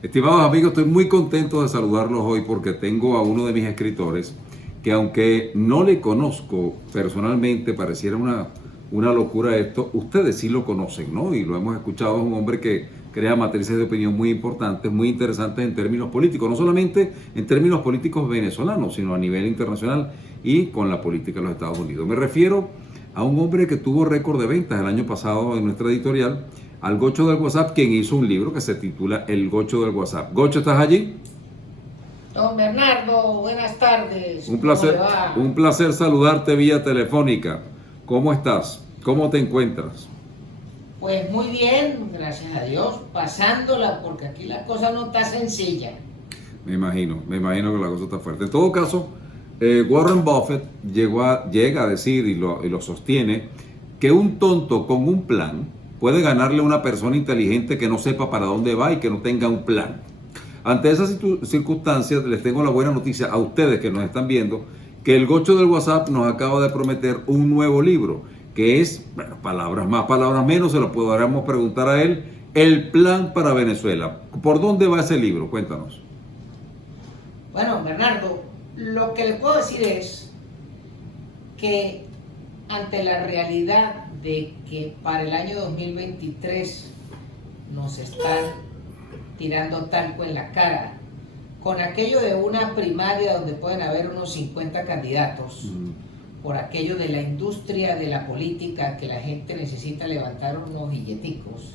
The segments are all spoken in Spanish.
Estimados amigos, estoy muy contento de saludarlos hoy porque tengo a uno de mis escritores que, aunque no le conozco personalmente, pareciera una locura esto, ustedes sí lo conocen, ¿no? Y lo hemos escuchado, es un hombre que crea matrices de opinión muy importantes, muy interesantes en términos políticos, no solamente en términos políticos venezolanos, sino a nivel internacional y con la política de los Estados Unidos. Me refiero a un hombre que tuvo récord de ventas el año pasado en nuestra editorial, al Gocho del WhatsApp, quien hizo un libro que se titula El Gocho del WhatsApp. Gocho, ¿estás allí? Don Bernardo, buenas tardes. Un ¿Cómo le placer, va? un placer saludarte vía telefónica. ¿Cómo estás? ¿Cómo te encuentras? Pues muy bien, gracias a Dios, pasándola porque aquí la cosa no está sencilla. Me imagino que la cosa está fuerte. En todo caso, Warren Buffett llega a decir y lo sostiene que un tonto con un plan puede ganarle a una persona inteligente que no sepa para dónde va y que no tenga un plan. Ante esas circunstancias, les tengo la buena noticia a ustedes que nos están viendo, que el Gocho del WhatsApp nos acaba de prometer un nuevo libro, que es, bueno, palabras más, palabras menos, se lo podremos preguntar a él, El Plan para Venezuela. ¿Por dónde va ese libro? Cuéntanos. Bueno, Bernardo, lo que le puedo decir es que ante la realidad de que para el año 2023 nos están tirando talco en la cara, con aquello de una primaria donde pueden haber unos 50 candidatos, por aquello de la industria de la política, que la gente necesita levantar unos billeticos,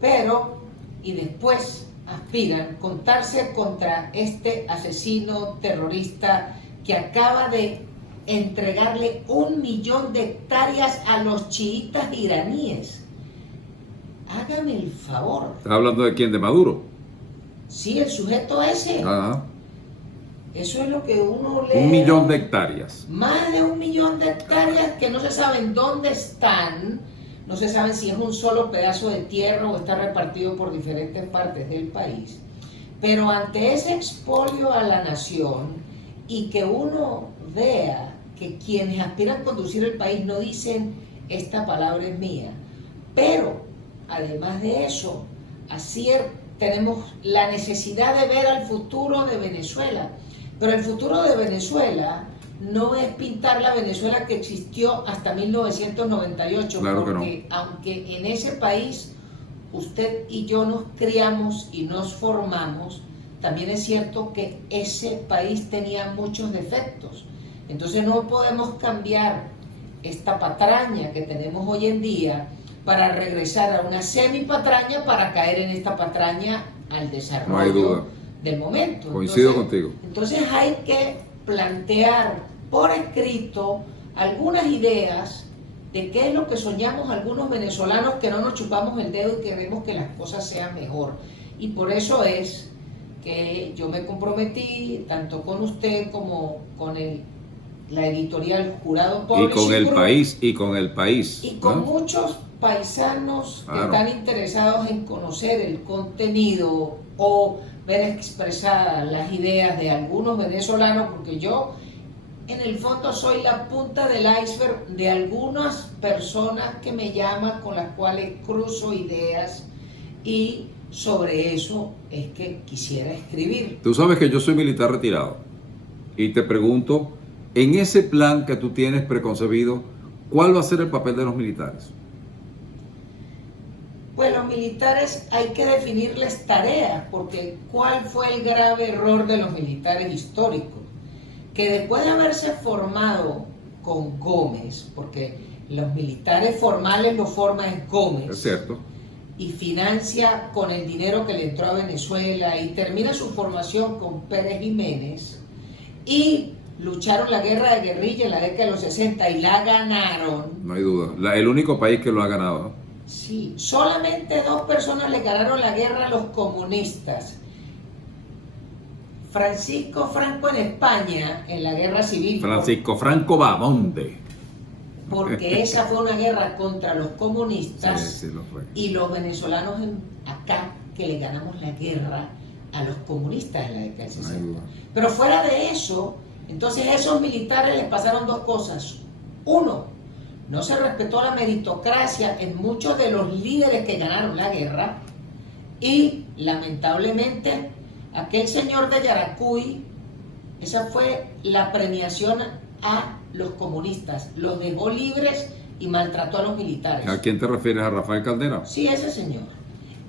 pero, y después aspiran contarse contra este asesino terrorista que acaba de entregarle 1 millón de hectáreas a los chiitas iraníes. Hágame el favor. ¿Estás hablando de quién? ¿De Maduro? Sí, el sujeto ese. Ajá. Eso es lo que uno lee. 1 millón de hectáreas. Más de 1 millón de hectáreas que no se saben dónde están, no se saben si es un solo pedazo de tierra o está repartido por diferentes partes del país. Pero ante ese expolio a la nación y que uno vea que quienes aspiran a conducir el país no dicen esta palabra es mía, pero además de eso, así tenemos la necesidad de ver al futuro de Venezuela. Pero el futuro de Venezuela no es pintar la Venezuela que existió hasta 1998, claro, porque no. Aunque en ese país usted y yo nos criamos y nos formamos, también es cierto que ese país tenía muchos defectos. Entonces no podemos cambiar esta patraña que tenemos hoy en día para regresar a una semipatraña para caer en esta patraña al desarrollo. No hay duda. Del momento. Coincido contigo. Entonces hay que plantear por escrito algunas ideas de qué es lo que soñamos algunos venezolanos que no nos chupamos el dedo y queremos que las cosas sean mejor. Y por eso es que yo me comprometí tanto con usted como con la editorial Jurado Publishing Y con el Group, país, y con el país. y con muchos paisanos que están interesados en conocer el contenido o ver expresadas las ideas de algunos venezolanos, porque yo en el fondo soy la punta del iceberg de algunas personas que me llaman, con las cuales cruzo ideas, y sobre eso es que quisiera escribir. Tú sabes que yo soy militar retirado y te pregunto, en ese plan que tú tienes preconcebido, ¿cuál va a ser el papel de los militares? Pues los militares hay que definirles tareas, porque ¿cuál fue el grave error de los militares históricos? Que después de haberse formado con Gómez, porque los militares formales los forma es Gómez, Es cierto. y financia con el dinero que le entró a Venezuela, y termina su formación con Pérez Jiménez, y lucharon la guerra de guerrilla en la década de los 60 y la ganaron. No hay duda. El único país que lo ha ganado, ¿no? Sí, solamente 2 personas le ganaron la guerra a los comunistas. Francisco Franco en España, en la guerra civil. Francisco Franco Bamonte. Porque esa fue una guerra contra los comunistas. Sí, lo fue. Y los venezolanos acá, que le ganamos la guerra a los comunistas en la década del 60. No hay duda. Pero fuera de eso, entonces esos militares les pasaron 2 cosas. Uno, no se respetó la meritocracia en muchos de los líderes que ganaron la guerra. Y lamentablemente aquel señor de Yaracuy, esa fue la premiación a los comunistas, los dejó libres y maltrató a los militares. ¿A quién te refieres? ¿A Rafael Caldera? Sí, ese señor.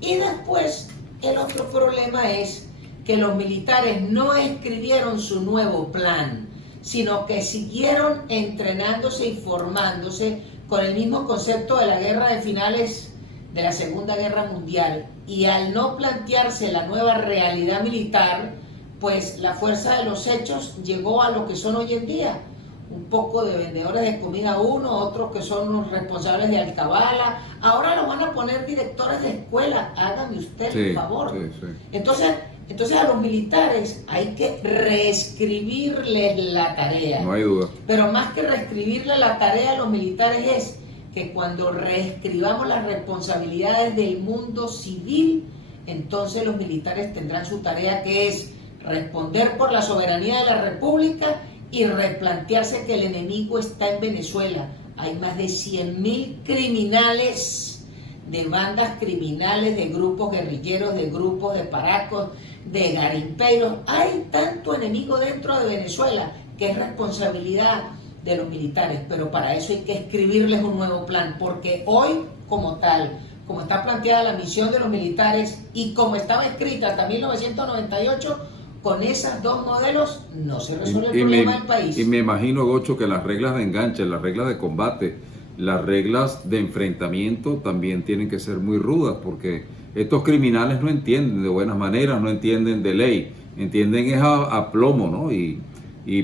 Y después el otro problema es que los militares no escribieron su nuevo plan, sino que siguieron entrenándose y formándose con el mismo concepto de la guerra de finales de la Segunda Guerra Mundial. Y al no plantearse la nueva realidad militar, pues la fuerza de los hechos llegó a lo que son hoy en día. Un poco de vendedores de comida uno, otros que son los responsables de Alcabala. Ahora los van a poner directores de escuela, hágame usted el favor. Sí. Entonces a los militares hay que reescribirles la tarea. No hay duda. Pero más que reescribirle la tarea a los militares es que cuando reescribamos las responsabilidades del mundo civil, entonces los militares tendrán su tarea, que es responder por la soberanía de la República y replantearse que el enemigo está en Venezuela. Hay más de 100.000 criminales, de bandas criminales, de grupos guerrilleros, de grupos de paracos, de garimpeiros. Hay tanto enemigo dentro de Venezuela que es responsabilidad de los militares, pero para eso hay que escribirles un nuevo plan, porque hoy, como tal, como está planteada la misión de los militares y como estaba escrita hasta 1998, con esos dos modelos no se resuelve el problema del país. Y me imagino, Gocho, que las reglas de enganche, las reglas de combate, las reglas de enfrentamiento también tienen que ser muy rudas, porque estos criminales no entienden de buenas maneras, no entienden de ley, entienden es a plomo, ¿no? Y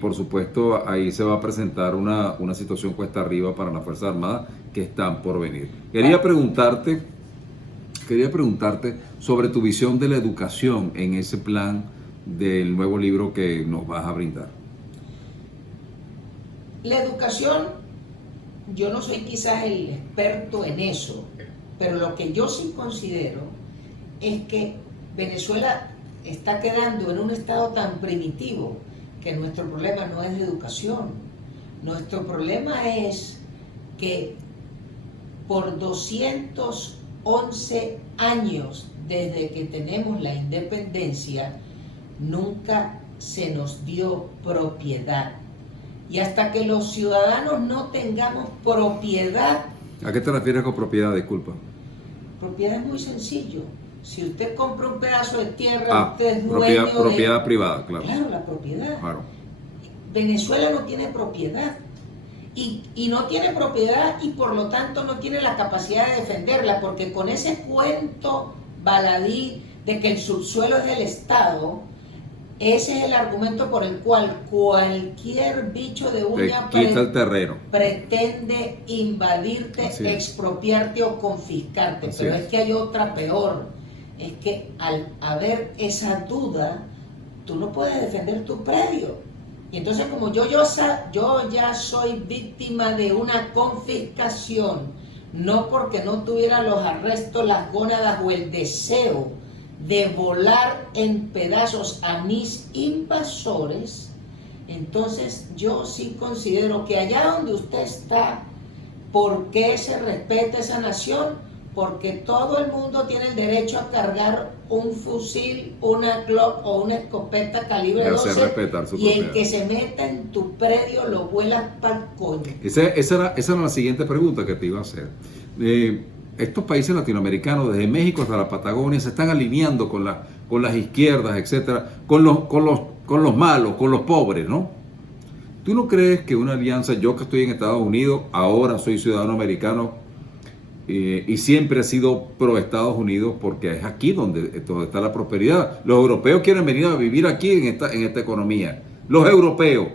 por supuesto ahí se va a presentar una situación cuesta arriba para las Fuerzas Armadas que están por venir. Quería preguntarte sobre tu visión de la educación en ese plan del nuevo libro que nos vas a brindar. La educación, yo no soy quizás el experto en eso, pero lo que yo sí considero es que Venezuela está quedando en un estado tan primitivo que nuestro problema no es de educación. Nuestro problema es que por 211 años desde que tenemos la independencia, nunca se nos dio propiedad. Y hasta que los ciudadanos no tengamos propiedad... ¿A qué te refieres con propiedad? Disculpa. Propiedad es muy sencillo. Si usted compra un pedazo de tierra, usted es propiedad, dueño propiedad privada, claro. Claro, la propiedad. Claro. Venezuela no tiene propiedad. Y no tiene propiedad y por lo tanto no tiene la capacidad de defenderla, porque con ese cuento baladí de que el subsuelo es del Estado, ese es el argumento por el cual cualquier bicho de uña quita el terreno, pretende invadirte, expropiarte o confiscarte. Pero es que hay otra peor, es que al haber esa duda, tú no puedes defender tu predio. Y entonces como yo ya soy víctima de una confiscación, no porque no tuviera los arrestos, las gónadas o el deseo de volar en pedazos a mis invasores, entonces yo sí considero que allá donde usted está, ¿por qué se respeta esa nación? Porque todo el mundo tiene el derecho a cargar un fusil, una Glock o una escopeta calibre 12 y el que se meta en tu predio lo vuelas pa'l coño. Esa era la siguiente pregunta que te iba a hacer. Estos países latinoamericanos, desde México hasta la Patagonia, se están alineando con las izquierdas, etcétera, con los malos, con los pobres, ¿no? ¿Tú no crees que una alianza, yo que estoy en Estados Unidos, ahora soy ciudadano americano, y siempre he sido pro Estados Unidos porque es aquí donde está la prosperidad? Los europeos quieren venir a vivir aquí en esta economía. Los europeos.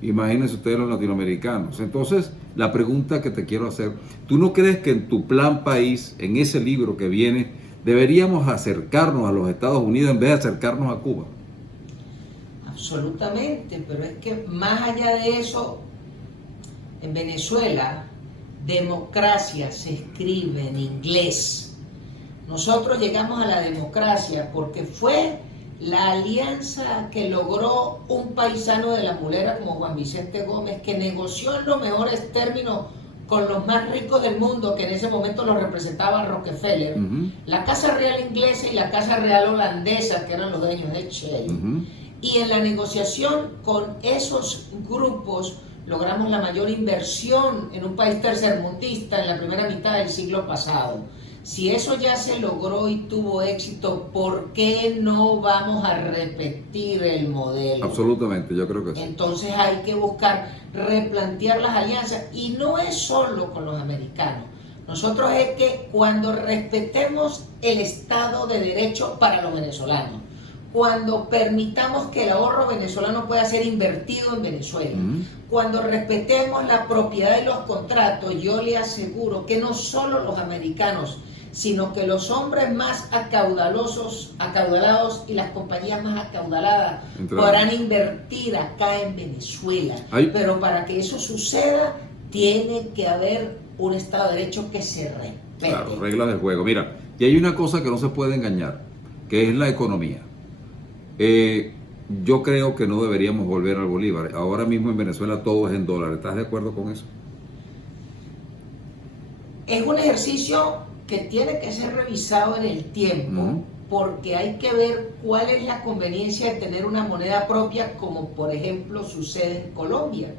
Imagínense ustedes los latinoamericanos. Entonces, la pregunta que te quiero hacer, ¿tú no crees que en tu plan país, en ese libro que viene, deberíamos acercarnos a los Estados Unidos en vez de acercarnos a Cuba? Absolutamente, pero es que más allá de eso, en Venezuela, democracia se escribe en inglés. Nosotros llegamos a la democracia porque fue la alianza que logró un paisano de La Mulera como Juan Vicente Gómez, que negoció en los mejores términos con los más ricos del mundo, que en ese momento los representaba Rockefeller, la Casa Real inglesa y la Casa Real holandesa, que eran los dueños de Shell. Y en la negociación con esos grupos logramos la mayor inversión en un país tercermundista en la primera mitad del siglo pasado. Si eso ya se logró y tuvo éxito, ¿por qué no vamos a repetir el modelo? Absolutamente, yo creo que sí. Entonces hay que buscar replantear las alianzas, y no es solo con los americanos. Nosotros es que cuando respetemos el Estado de Derecho para los venezolanos, cuando permitamos que el ahorro venezolano pueda ser invertido en Venezuela, cuando respetemos la propiedad de los contratos, yo le aseguro que no solo los americanos, sino que los hombres más acaudalados y las compañías más acaudaladas podrán invertir acá en Venezuela. Pero para que eso suceda, tiene que haber un Estado de Derecho que se respete. Claro, reglas del juego. Mira, y hay una cosa que no se puede engañar, que es la economía. Yo creo que no deberíamos volver al bolívar. Ahora mismo en Venezuela todo es en dólares. ¿Estás de acuerdo con eso? Es un ejercicio que tiene que ser revisado en el tiempo, porque hay que ver cuál es la conveniencia de tener una moneda propia, como por ejemplo sucede en Colombia.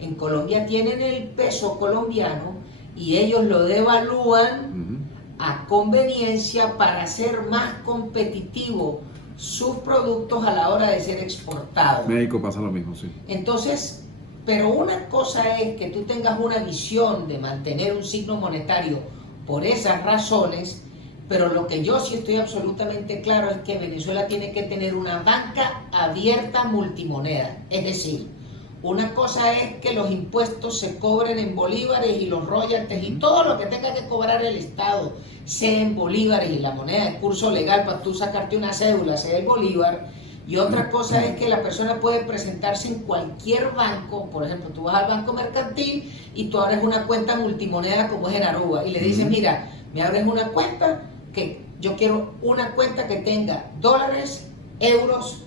En Colombia tienen el peso colombiano y ellos lo devalúan a conveniencia para hacer más competitivo sus productos a la hora de ser exportados. México pasa lo mismo, sí. Entonces, pero una cosa es que tú tengas una visión de mantener un signo monetario por esas razones, pero lo que yo sí estoy absolutamente claro es que Venezuela tiene que tener una banca abierta multimoneda. Es decir, una cosa es que los impuestos se cobren en bolívares y los royalties y todo lo que tenga que cobrar el Estado sea en bolívares y la moneda de curso legal para tú sacarte una cédula sea el bolívar. Y otra cosa es que la persona puede presentarse en cualquier banco. Por ejemplo, tú vas al banco mercantil y tú abres una cuenta multimoneda como es en Aruba y le dices, mira, me abres una cuenta que yo quiero una cuenta que tenga dólares, euros,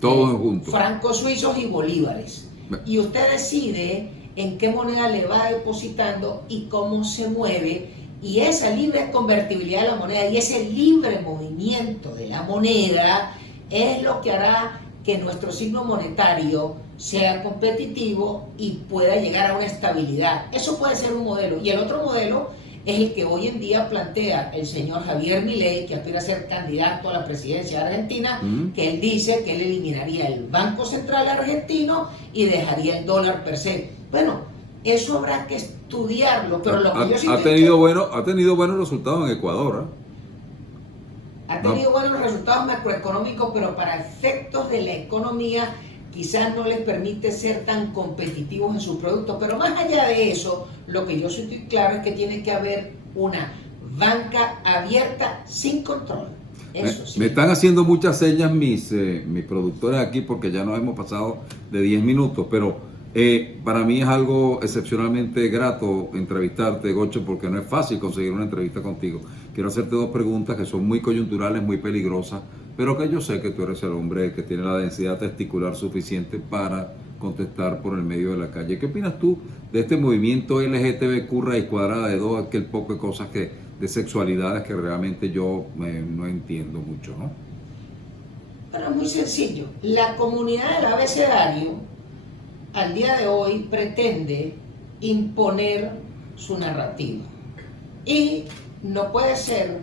todos juntos, francos suizos y bolívares. Y usted decide en qué moneda le va depositando y cómo se mueve, y esa libre convertibilidad de la moneda y ese libre movimiento de la moneda es lo que hará que nuestro signo monetario sea competitivo y pueda llegar a una estabilidad. Eso puede ser un modelo. Y el otro modelo es el que hoy en día plantea el señor Javier Milei, que aspira a ser candidato a la presidencia de Argentina, que él dice que él eliminaría el Banco Central argentino y dejaría el dólar per se. Bueno, eso habrá que estudiarlo, pero lo que yo sí ha tenido buenos resultados en Ecuador, Ha tenido buenos resultados macroeconómicos, pero para efectos de la economía quizás no les permite ser tan competitivos en sus productos. Pero más allá de eso, lo que yo sí estoy claro es que tiene que haber una banca abierta sin control. Eso sí. Me están haciendo muchas señas mis productores aquí porque ya nos hemos pasado de 10 minutos, pero para mí es algo excepcionalmente grato entrevistarte, Gocho, porque no es fácil conseguir una entrevista contigo. Quiero hacerte dos preguntas que son muy coyunturales, muy peligrosas, pero que yo sé que tú eres el hombre que tiene la densidad testicular suficiente para contestar por el medio de la calle. ¿Qué opinas tú de este movimiento LGTBQ raíz cuadrada de dos, aquel poco de cosas de sexualidades que realmente yo no entiendo mucho, ¿no? Bueno, es muy sencillo. La comunidad del abecedario al día de hoy pretende imponer su narrativa. Y no puede ser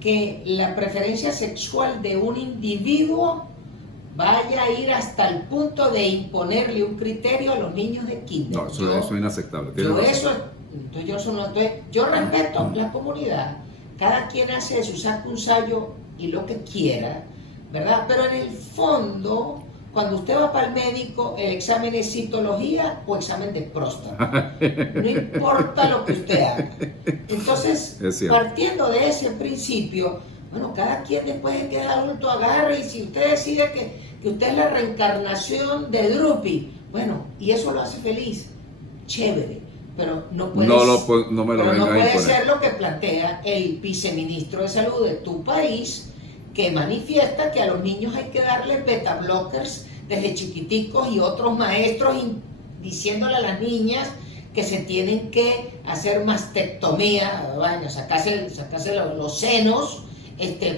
que la preferencia sexual de un individuo vaya a ir hasta el punto de imponerle un criterio a los niños de kinder. No, eso es inaceptable. Yo respeto la comunidad. Cada quien hace de su saco un sayo y lo que quiera, ¿verdad? Pero en el fondo, cuando usted va para el médico, el examen es citología o examen de próstata. No importa lo que usted haga. Entonces, partiendo de ese principio, bueno, cada quien después de que es adulto agarre, y si usted decide que usted es la reencarnación de Drupi, bueno, y eso lo hace feliz, chévere. Pero no puede ser lo que plantea el viceministro de Salud de tu país, que manifiesta que a los niños hay que darle beta blockers desde chiquiticos y otros maestros diciéndole a las niñas que se tienen que hacer mastectomía, bueno, sacarse los senos,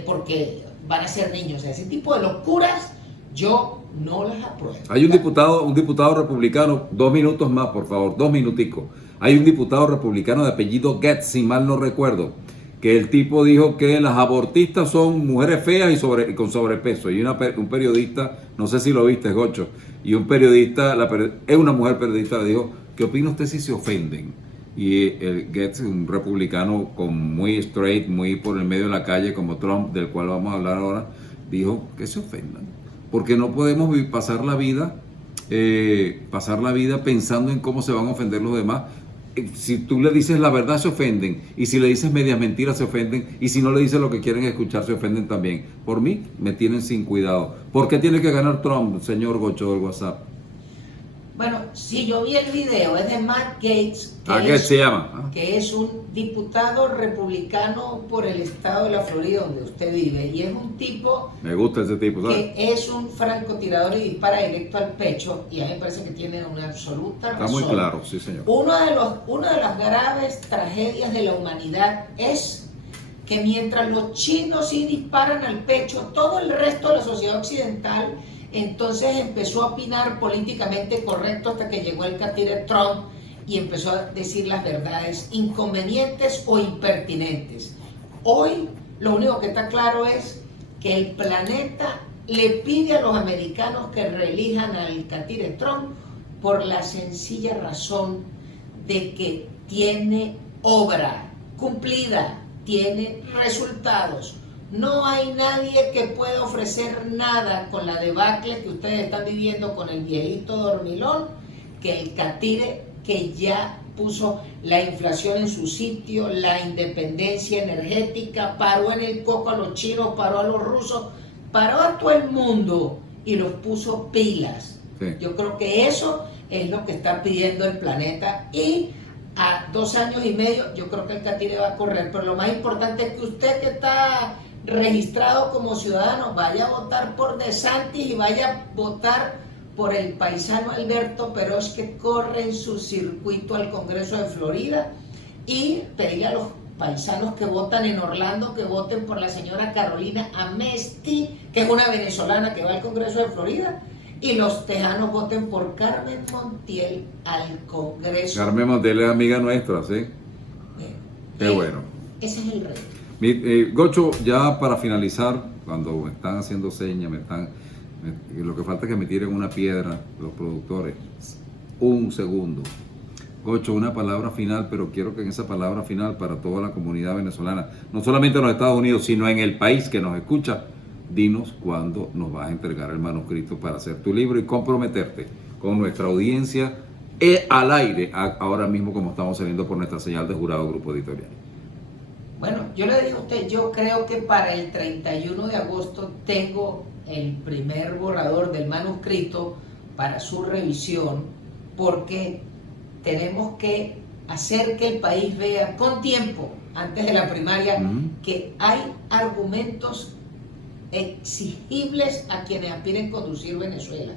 porque van a ser niños. Ese tipo de locuras yo no las apruebo. Hay un diputado republicano, 2 minutos más, por favor, 2 minuticos. Hay un diputado republicano de apellido Getz, si mal no recuerdo, que el tipo dijo que las abortistas son mujeres feas y con sobrepeso. Y un periodista, no sé si lo viste, Gocho, y un periodista, es una mujer periodista, le dijo, ¿qué opina usted si se ofenden? Y el Getz, un republicano muy straight, muy por el medio de la calle, como Trump, del cual vamos a hablar ahora, dijo que se ofendan. Porque no podemos pasar la vida pensando en cómo se van a ofender los demás. Si tú le dices la verdad se ofenden, y si le dices medias mentiras se ofenden, y si no le dices lo que quieren escuchar se ofenden también. Por mí me tienen sin cuidado. ¿Por qué tiene que ganar Trump, señor Gocho del WhatsApp? Bueno, sí, yo vi el video, es de Matt Gaetz, que es un diputado republicano por el estado de la Florida donde usted vive, y es un tipo, me gusta ese tipo, ¿sabes? Que es un francotirador y dispara directo al pecho, y a mí me parece que tiene una absoluta razón. Está muy claro, sí señor. Una de las graves tragedias de la humanidad es que mientras los chinos sí disparan al pecho, todo el resto de la sociedad occidental entonces empezó a opinar políticamente correcto hasta que llegó el catire Trump y empezó a decir las verdades inconvenientes o impertinentes. Hoy lo único que está claro es que el planeta le pide a los americanos que reelijan al catire Trump por la sencilla razón de que tiene obra cumplida, tiene resultados. No hay nadie que pueda ofrecer nada con la debacle que ustedes están viviendo con el viejito dormilón, que el catire que ya puso la inflación en su sitio, la independencia energética, paró en el coco a los chinos, paró a los rusos, paró a todo el mundo y los puso pilas. Sí. Yo creo que eso es lo que está pidiendo el planeta, y a 2 años y medio yo creo que el catire va a correr, pero lo más importante es que usted que está registrado como ciudadano vaya a votar por DeSantis y vaya a votar por el paisano Alberto Peroz, que corre en su circuito al Congreso de Florida, y pedirle a los paisanos que votan en Orlando que voten por la señora Carolina Amesti, que es una venezolana que va al Congreso de Florida, y los tejanos voten por Carmen Montiel al Congreso. Carmen Montiel es amiga nuestra, ¿sí? Qué bueno. Ese es el reto. Gocho, ya para finalizar, cuando me están haciendo señas, lo que falta es que me tiren una piedra los productores. Un segundo. Gocho, una palabra final, pero quiero que en esa palabra final para toda la comunidad venezolana, no solamente en los Estados Unidos, sino en el país que nos escucha, dinos cuándo nos vas a entregar el manuscrito para hacer tu libro y comprometerte con nuestra audiencia al aire, ahora mismo como estamos saliendo por nuestra señal de Jurado Grupo Editorial. Bueno, yo le digo a usted, yo creo que para el 31 de agosto tengo el primer borrador del manuscrito para su revisión, porque tenemos que hacer que el país vea con tiempo, antes de la primaria, que hay argumentos exigibles a quienes aspiren conducir Venezuela.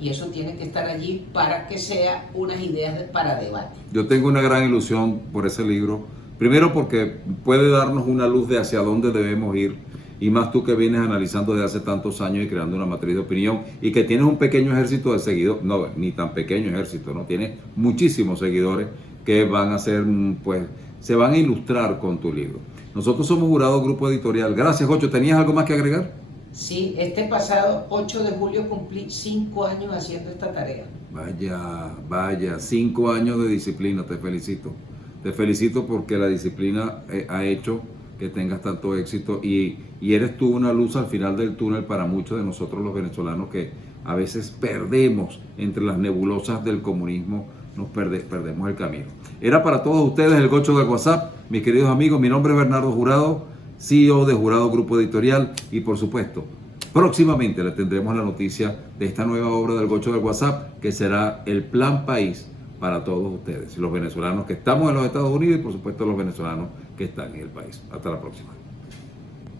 Y eso tiene que estar allí para que sea unas ideas para debate. Yo tengo una gran ilusión por ese libro. Primero porque puede darnos una luz de hacia dónde debemos ir, y más tú que vienes analizando desde hace tantos años y creando una matriz de opinión, y que tienes un pequeño ejército de seguidores, no, ni tan pequeño ejército, ¿no? Tienes muchísimos seguidores que van a ser, pues, se van a ilustrar con tu libro. Nosotros somos Jurado Grupo Editorial. Gracias, Gocho. ¿Tenías algo más que agregar? Sí, este pasado 8 de julio cumplí 5 años haciendo esta tarea. Vaya, 5 años de disciplina, te felicito. Te felicito porque la disciplina ha hecho que tengas tanto éxito, y eres tú una luz al final del túnel para muchos de nosotros los venezolanos que a veces perdemos entre las nebulosas del comunismo, perdemos el camino. Era para todos ustedes el Gocho del WhatsApp, mis queridos amigos. Mi nombre es Bernardo Jurado, CEO de Jurado Grupo Editorial, y por supuesto, próximamente les tendremos la noticia de esta nueva obra del Gocho del WhatsApp, que será el Plan País para todos ustedes, los venezolanos que estamos en los Estados Unidos y por supuesto los venezolanos que están en el país. Hasta la próxima.